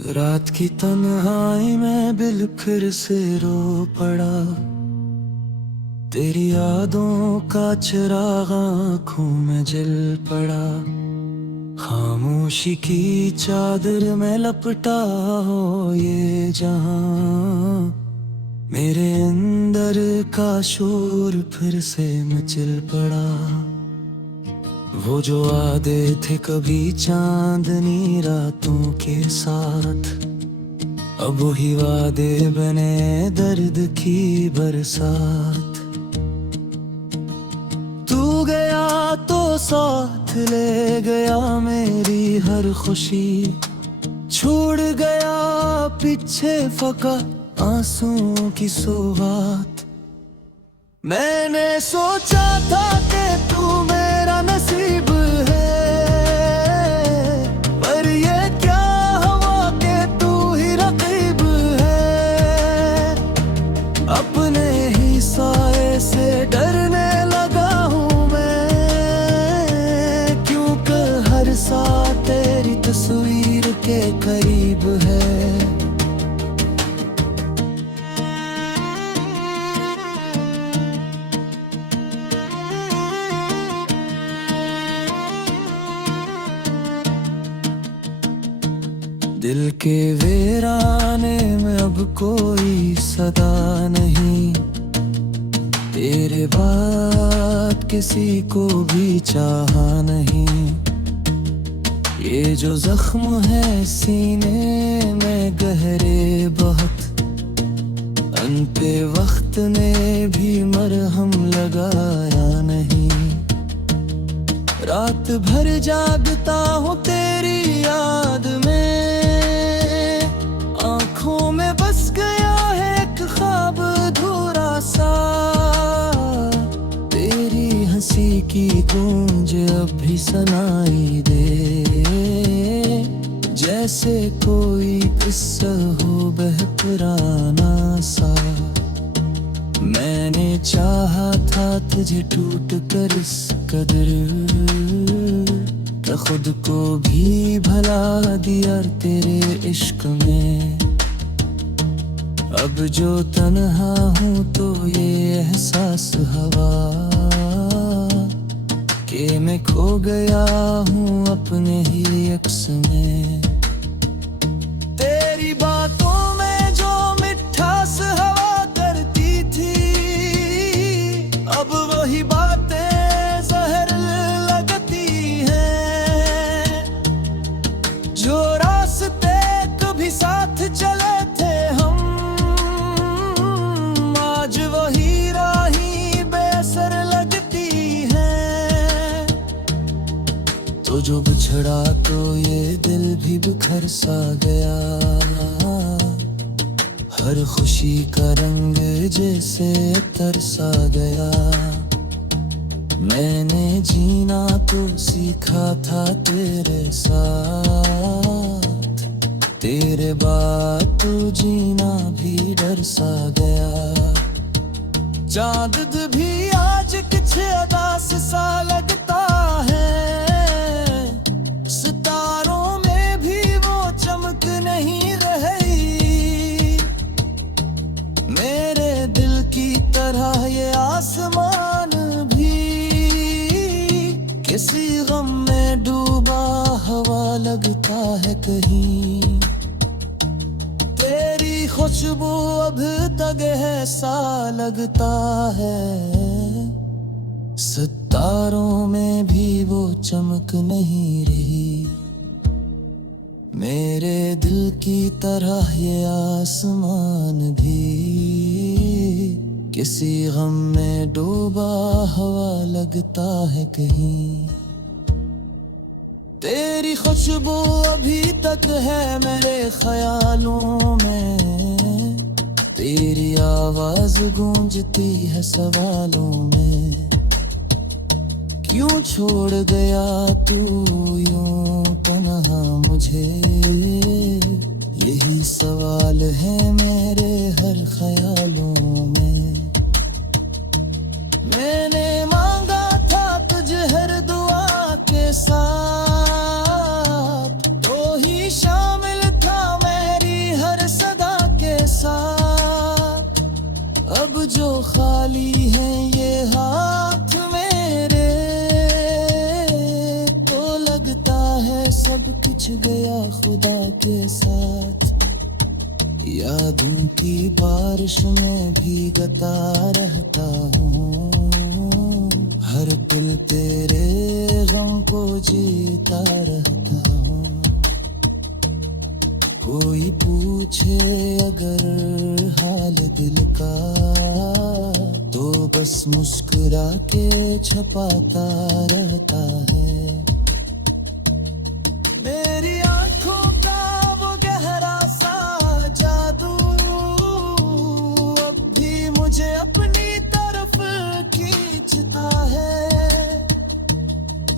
रात की तन्हाई में बिलखर से रो पड़ा। तेरी यादों का चिराग आँखों में जल पड़ा। खामोशी की चादर में लपटा हो ये जहां, मेरे अंदर का शोर फिर से मचल पड़ा। वो जो वादे थे कभी चांदनी रातों के साथ, अब वही वादे बने दर्द की बरसात। तू गया तो साथ ले गया मेरी हर खुशी, छोड़ गया पीछे फकत आंसुओं की सौगात। मैंने सोचा था कि तू मेरा नसीब है, पर ये क्या हुआ कि तू ही रकीब है। अपने ही साए से डरने लगा हूँ मैं, क्योंकि हर साथ तेरी तस्वीर के करीब है। दिल के वीराने में अब कोई सदा नहीं, तेरे बाद किसी को भी चाहा नहीं। ये जो जख्म है सीने में गहरे बहुत, अंते वक्त ने भी मरहम लगाया नहीं। रात भर जागता हूँ तेरी याद में, आँखों में बस गया है एक ख्वाब अधूरा सा। तेरी हंसी की गूंज अब भी सुनाई दे, जैसे कोई किस्सा हो बेहतराना सा। मैंने चाहा था तुझे टूट कर इस कदर, तो खुद को भी भला दिया तेरे इश्क में। अब जो तन्हा हूँ तो ये एहसास हवा, कि मैं खो गया हूँ अपने ही अक्स में। तेरी बातों में जो मिठास हवा करती थी, अब वही बातें जहर लगती हैं। जो रास्ते कभी साथ चले थे हम, आज वही राही बेअसर लगती हैं। तो जो बिछड़ा तो ये दिल भी बिखर सा गया, हर खुशी का रंग जैसे तरसा गया। मैंने जीना तो सीखा था तेरे साथ, तेरे बाद तो जीना भी डर सा गया। चांद भी आज कुछ उदास सा लगता है, सितारों में भी वो चमक नहीं रही। मेरे दिल की तरह ये आसमान भी किसी गम में डूबा हवा लगता है कहीं। तेरी खुशबू अब तक है सा लगता है, सितारों में भी वो चमक नहीं रही। मेरे दिल की तरह ये आसमान भी किसी गम में डूबा हवा लगता है कहीं। तेरी खुशबू अभी तक है मेरे ख्यालों में, तेरी आवाज गूंजती है सवालों में। क्यों छोड़ गया तू यूं तन्हा मुझे, यही सवाल है मेरे हर ख्यालों में। मैंने मांगा था तुझे हर दुआ के साथ, तो ही शामिल था मैं खाली हैं ये हाथ मेरे, तो लगता है सब कुछ गया खुदा के साथ। यादों की बारिश में भीगता रहता हूँ, हर पल तेरे गम को जीता रहता हूँ। कोई पूछे अगर हाल दिल का, तो बस मुस्कुरा के छपाता रहता है। मेरी आंखों का वो गहरा सा जादू अब भी मुझे अपनी तरफ खींचता है।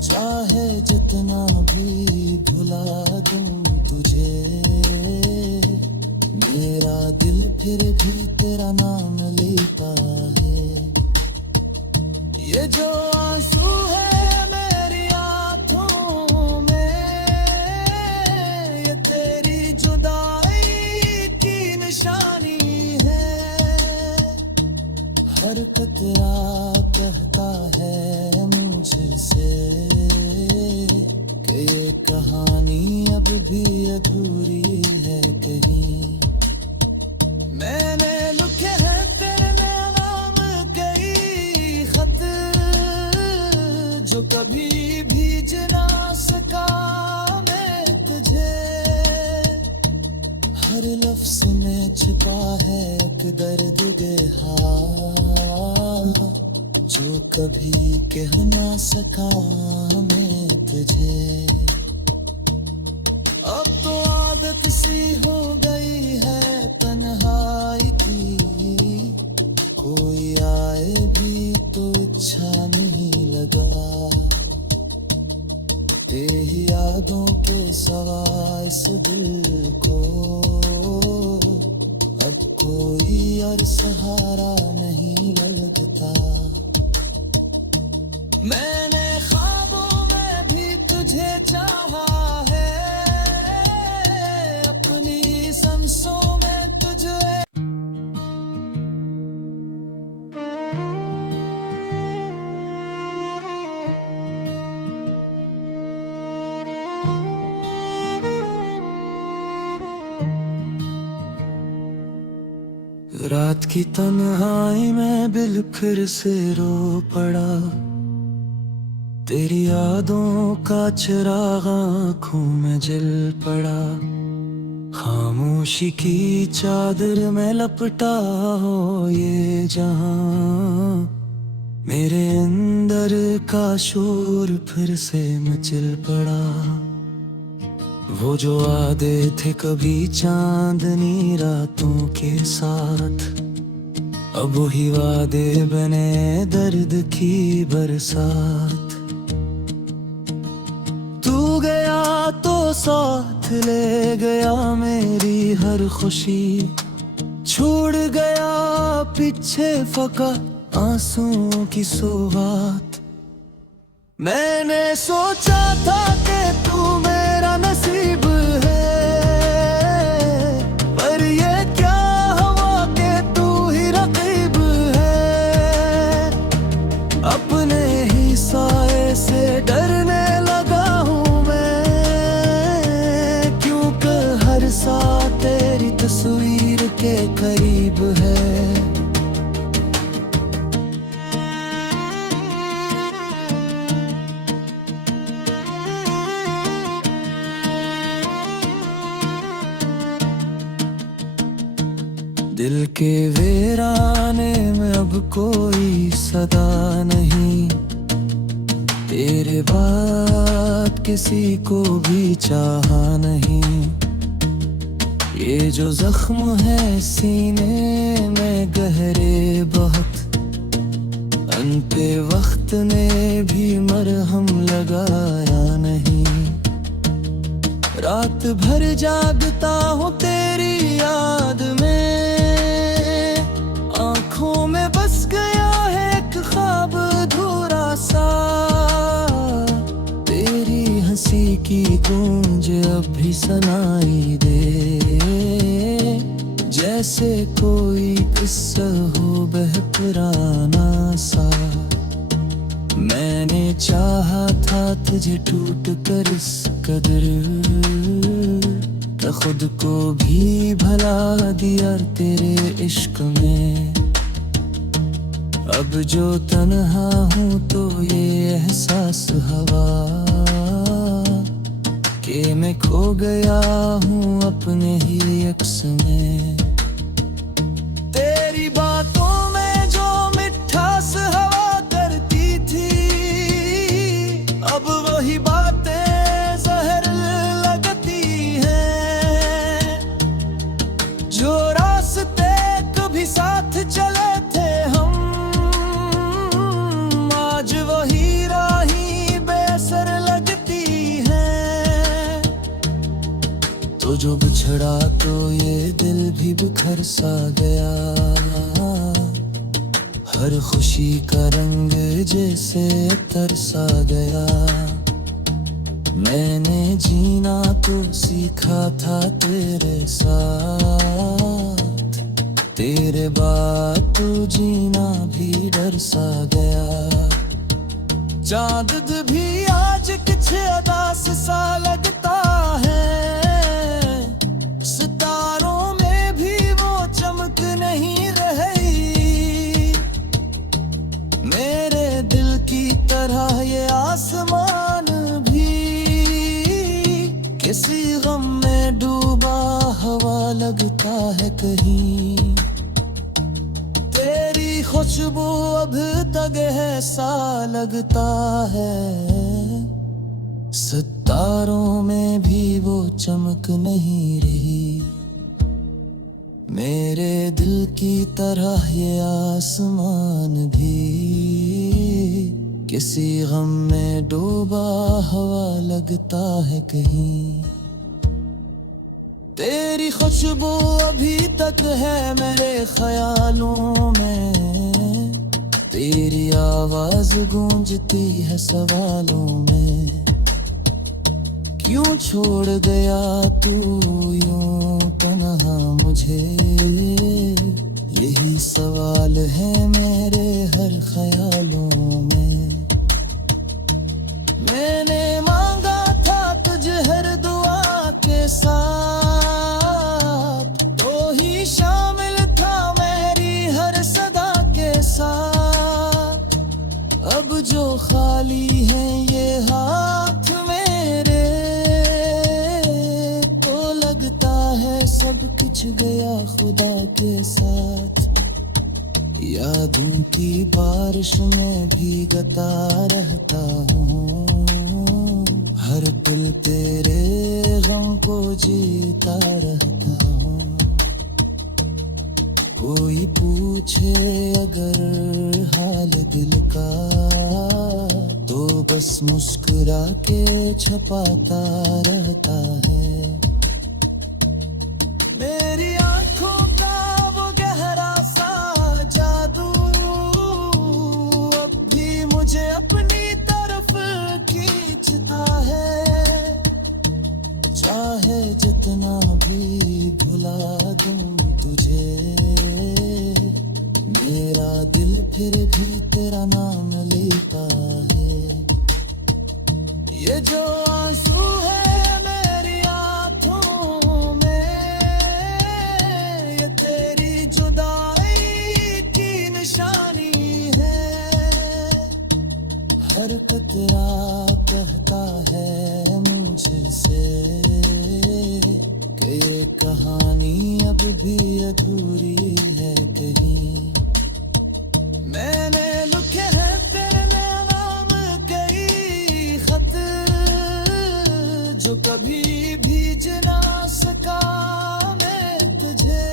चाहे जितना भी भुला दूं तुझे, मेरा दिल फिर भी तेरा नाम लेता है। ये जो आंसू है मेरी आंखों में, ये तेरी जुदाई की निशानी है। हर कतरा कहता है मुझसे कि ये कहानी अब भी अधूरी है कहीं। मैंने लिखे हैं तेरे नाम कई खत, जो कभी भीज ना सका मैं तुझे। हर लफ्ज में छिपा है एक दर्द गहा, जो कभी कह ना सका मैं तुझे। अब तो आदत सी हो गई है तन्हाई की, कोई आए भी तो अच्छा नहीं लगा। तेरी यादों के सवा इस दिल को अब कोई और सहारा नहीं लगता। मैंने ख्वाबों में भी तुझे चाहा है, अपनी सांसों में तुझे। रात की तन्हाई में बिलखर से रो पड़ा, तेरी यादों का चिराग आँखों में जल पड़ा। खामोशी की चादर में लपटा हो ये जहां, मेरे अंदर का शोर फिर से मचल पड़ा। वो जो वादे थे कभी चांदनी रातों के साथ, अब वही वादे बने दर्द की बरसात। तू गया तो साथ ले गया मेरी हर खुशी, छोड़ गया पीछे फकत आंसुओं की सौगात। मैंने सोचा था कि तू मेरा नसीब है, पर ये क्या हुआ कि तू ही रकीब है। अपने ही साए से डरने लगा हूँ मैं, क्योंकि हर सा तेरी तस्वीर के करीब है। दिल के वीराने में अब कोई सदा नहीं, तेरे बाद किसी को भी चाहा नहीं। ये जो जख्म है सीने में गहरे बहुत, अंते वक्त ने भी मरहम लगाया नहीं। रात भर जागता हूँ तेरी याद में, आँखों में बस गया है एक ख्वाब अधूरा सा। तेरी हंसी की गूंज अब भी सुनाई दे, जैसे कोई किस्सा हो बह पुराना सा। मैंने चाहा था तुझे टूट कर इस कदर, तो खुद को भी भला दिया तेरे इश्क में। अब जो तन्हा हूँ तो ये एहसास हवा कि मैं खो गया हूँ अपने ही अक्स में। तेरी बातों में जो मिठास हवा करती थी, अब वही बातें जहर लगती हैं। जो रास्ते कभी साथ चले थे हम, आज वही राही बेसर लगती हैं। तो जो बिछड़ा तो ये दिल भी बिखर सा गया, हर खुशी का रंग जैसे तरसा गया। मैंने जीना तो सीखा था तेरे साथ, तेरे बाद तो जीना भी डर सा गया। चांद भी आज कुछ अदास सा लगता है, सितारों में भी वो चमक नहीं रही। मेरे दिल की तरह ये आसमान भी किसी गम में डूबा हवा लगता है कहीं। तेरी खुशबू अब तक है सा लगता है, सितारों में भी वो चमक नहीं रही। मेरे दिल की तरह ये आसमान भी किसी गम में डूबा हवा लगता है कहीं। तेरी खुशबू अभी तक है मेरे ख्यालों में, तेरी आवाज गूंजती है सवालों में। क्यों छोड़ गया तू यूं तन्हा मुझे, यही सवाल है मेरे हर ख्यालों में। मैंने मांगा था तुझे हर दुआ के साथ, तो ही शामिल था मेरी हर सदा के साथ। अब जो खाली है ये हाथ मेरे, तो लगता है सब कुछ गया खुदा के साथ। यादों की बारिश में भीगता रहता हूँ, हर दिल तेरे गम को जीता रहता हूँ। कोई पूछे अगर हाल दिल का, तो बस मुस्कुरा के छपाता रहता है। मेरी आंखों का वो गहरा सा जादू अब भी मुझे अपनी तरफ खींचता है। चाहे जितना भी भुला दूं तुझे, मेरा दिल फिर भी तेरा नाम लेता है। ये जो आंसू है मेरी आंखों में, ये तेरी जुदाई की निशानी है। हर कतरा कहता है मुझसे कि ये कहानी अब भी अधूरी है कहीं। मैंने लिखे हैं तेरे नाम कई खत, जो कभी भीज ना सका मैं तुझे।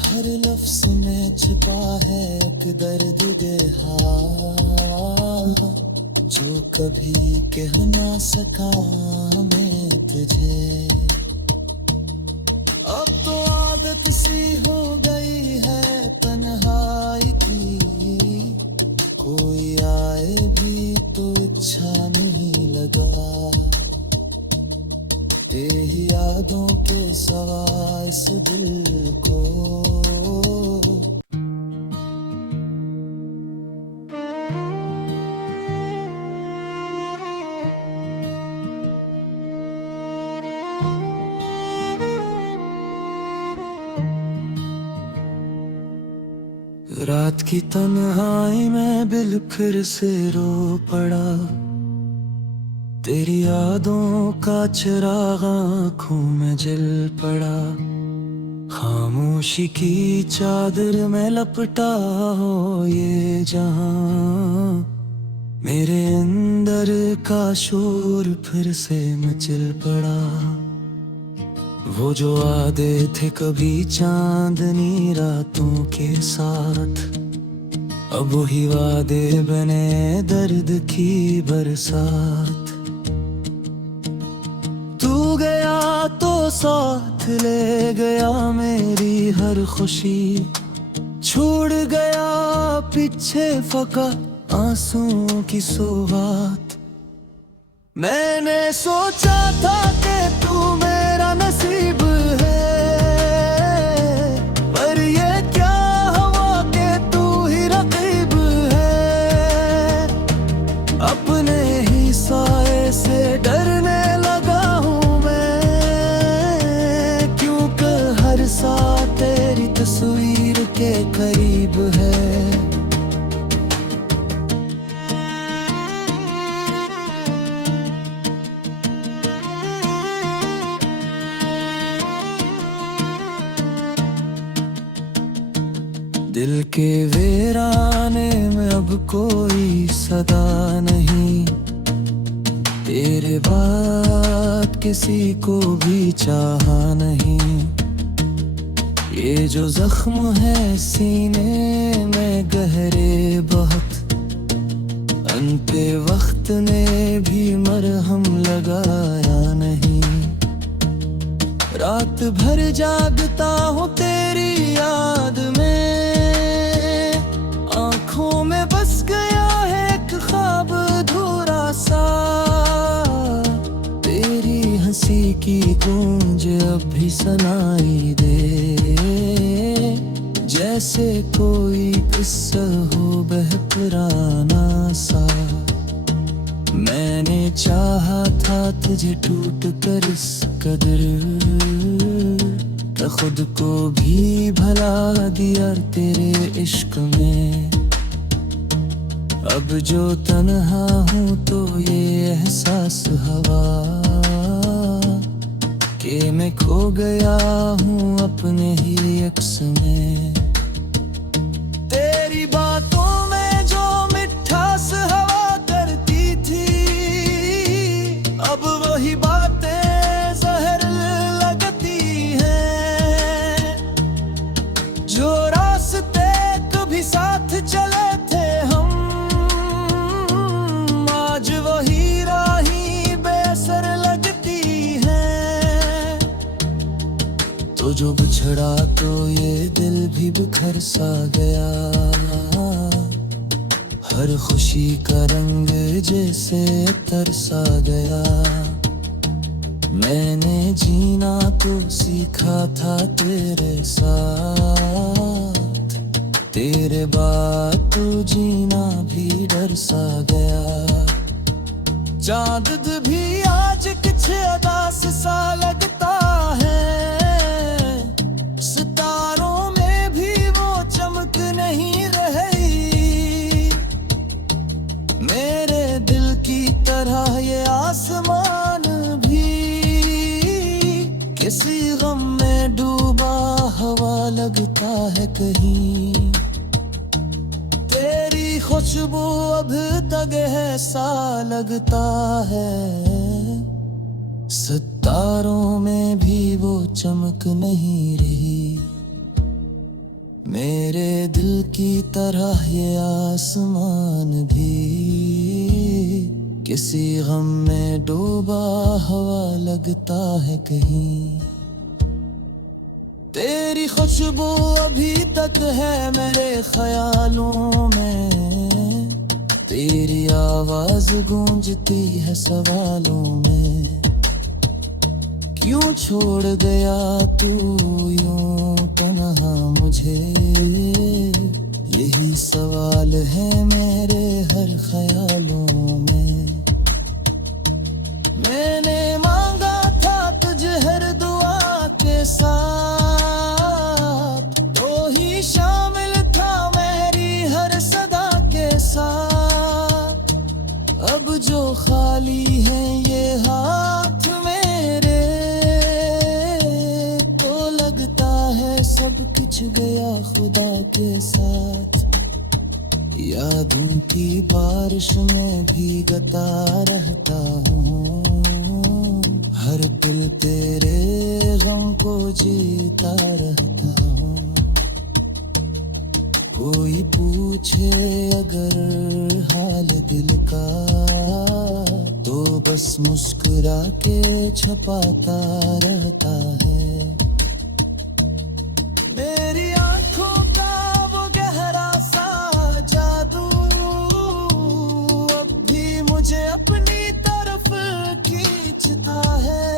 हर लफ्ज में छिपा है एक दर्द देहा, जो कभी कह ना सका मैं तुझे। अब तो आदत सी हो गई है तन्हाई की, कोई आए भी तो अच्छा नहीं लगा। तेरी यादों के सवा इस दिल को। रात की तन्हाई में बिल फिर से रो पड़ा, तेरी यादों का चिराग आँखों में जल पड़ा। खामोशी की चादर में लपटा हो ये जहां, मेरे अंदर का शोर फिर से मचल पड़ा। वो जो वादे थे कभी चांदनी रातों के साथ, अब वही वादे बने दर्द की बरसात। तू गया तो साथ ले गया मेरी हर खुशी, छोड़ गया पीछे फकत आंसुओं की सौगात। मैंने सोचा था कि तू मेरा नसीब है, पर ये क्या हुआ कि तू ही रकीब है। अपने ही साए से डरने लगा हूँ मैं, क्योंकि हर साथ तेरी तस्वीर के करीब है। दिल के वीराने में अब कोई सदा नहीं, तेरे बाद किसी को भी चाहा नहीं। ये जो जख्म है सीने में गहरे बहुत, अनपे वक्त ने भी मरहम लगाया नहीं। रात भर जागता हूँ तेरी याद में, आँखों में बस गया है एक ख्वाब अधूरा सा। तेरी हंसी की गूंज अब भी सुनाई दे, जैसे कोई किस्सा हो बहपुराना सा। मैंने चाहा था तुझे टूट कर इस कदर, तो खुद को भी भला दिया तेरे इश्क में। अब जो तन्हा हूँ तो ये एहसास हवा, कि मैं खो गया हूँ अपने ही अक्स में। तेरी बातों में जो मिठास हवा करती थी, अब वही बातें जहर लगती हैं। जो रास्ते कभी साथ चले थे हम, आज वही राही बेसर लगती हैं। तो जो बिछड़ा तो ये दिल भी बिखर सा गया, हर खुशी का रंग जैसे तरसा गया। मैंने जीना तो सीखा था तेरे साथ, तेरे बाद तो जीना भी डर सा गया। चांद भी आज कुछ अदास सा लगता है, सितारों में भी वो चमक नहीं रही। मेरे दिल की तरह ये आसमान भी किसी गम में डूबा हवा लगता है कहीं। तेरी खुशबू अब तक है सा लगता है, सितारों में भी वो चमक नहीं रही। मेरे दिल की तरह ये आसमान भी किसी गम में डूबा हवा लगता है कहीं। तेरी खुशबू अभी तक है मेरे ख्यालों में, तेरी आवाज गूंजती है सवालों में। क्यों छोड़ गया तू यूं तन्हा मुझे, यही सवाल है मेरे हर ख्यालों में। मैंने मांगा था तुझे हर दुआ के साथ, तो ही शामिल था मेरी हर सदा के साथ। अब जो खाली है ये हाथ मेरे, तो लगता है सब कुछ गया खुदा के साथ। यादों की बारिश में भीगता रहता हूँ, हर दिल तेरे गम को जीता रहता हूँ। कोई पूछे अगर हाल दिल का, तो बस मुस्कुरा के छुपाता रहता है। मेरी आंखों का वो गहरा सा जादू अब भी मुझे अपनी तरफ खींचता है।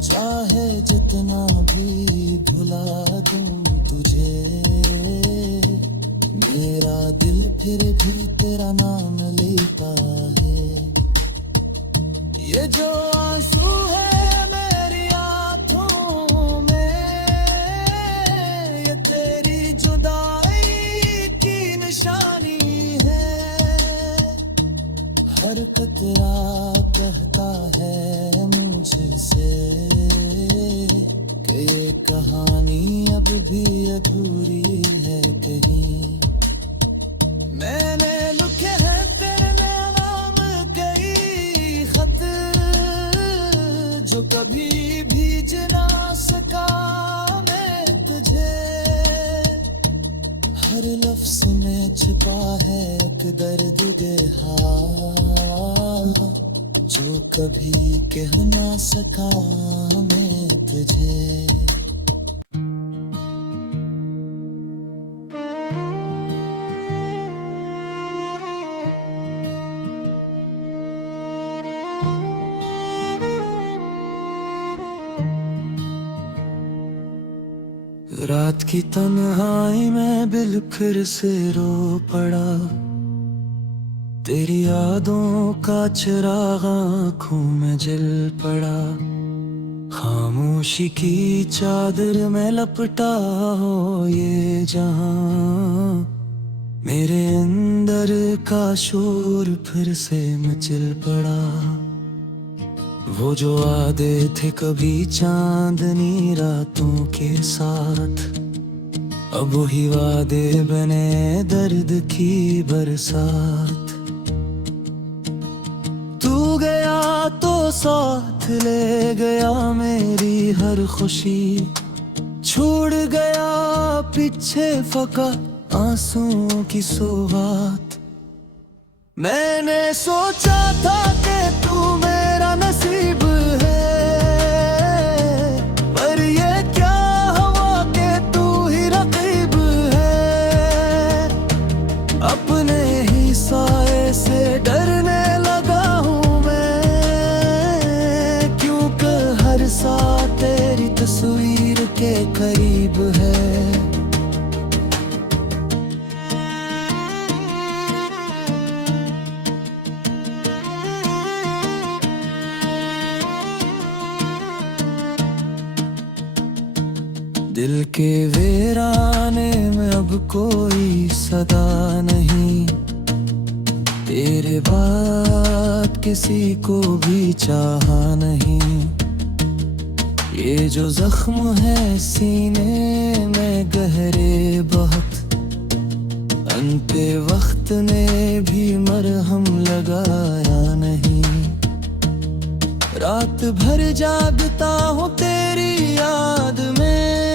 चाहे जितना भी भुला दूं तुझे, मेरा दिल फिर भी तेरा नाम लेता है। ये जो आंसू है मेरी आंखों में, ये तेरी जुदाई की निशानी है। हर कतरा कहता है मुझसे कि ये कहानी अब भी अधूरी है कहीं। मैंने लिखे हैं तेरे नाम कई खत, जो कभी भीज ना सका मैं तुझे। हर लफ्ज में छिपा है एक दर्द देहा, जो कभी कह ना सका मैं तुझे। रात की तन्हाई में बिलखर से रो पड़ा, तेरी यादों का चिराग आँखों में जल पड़ा। खामोशी की चादर में लपटा हो ये जहां, मेरे अंदर का शोर फिर से मचल पड़ा। वो जो वादे थे कभी चांदनी रातों के साथ, अब वही वादे बने दर्द की बरसात। तू गया तो साथ ले गया मेरी हर खुशी, छोड़ गया पीछे फकत आंसुओं की सौगात। मैंने सोचा था कि तू मेरा नसीब है, पर ये क्या हुआ कि तू ही रकीब है। अपने ही साए से डरने लगा हूँ मैं, क्योंकि हर सा तेरी तस्वीर के करीब है। दिल के वीराने में अब कोई सदा नहीं, तेरे बाद किसी को भी चाहा नहीं। ये जो जख्म है सीने में गहरे बहुत, अंते वक्त ने भी मरहम लगाया नहीं। रात भर जागता हूँ तेरी याद में,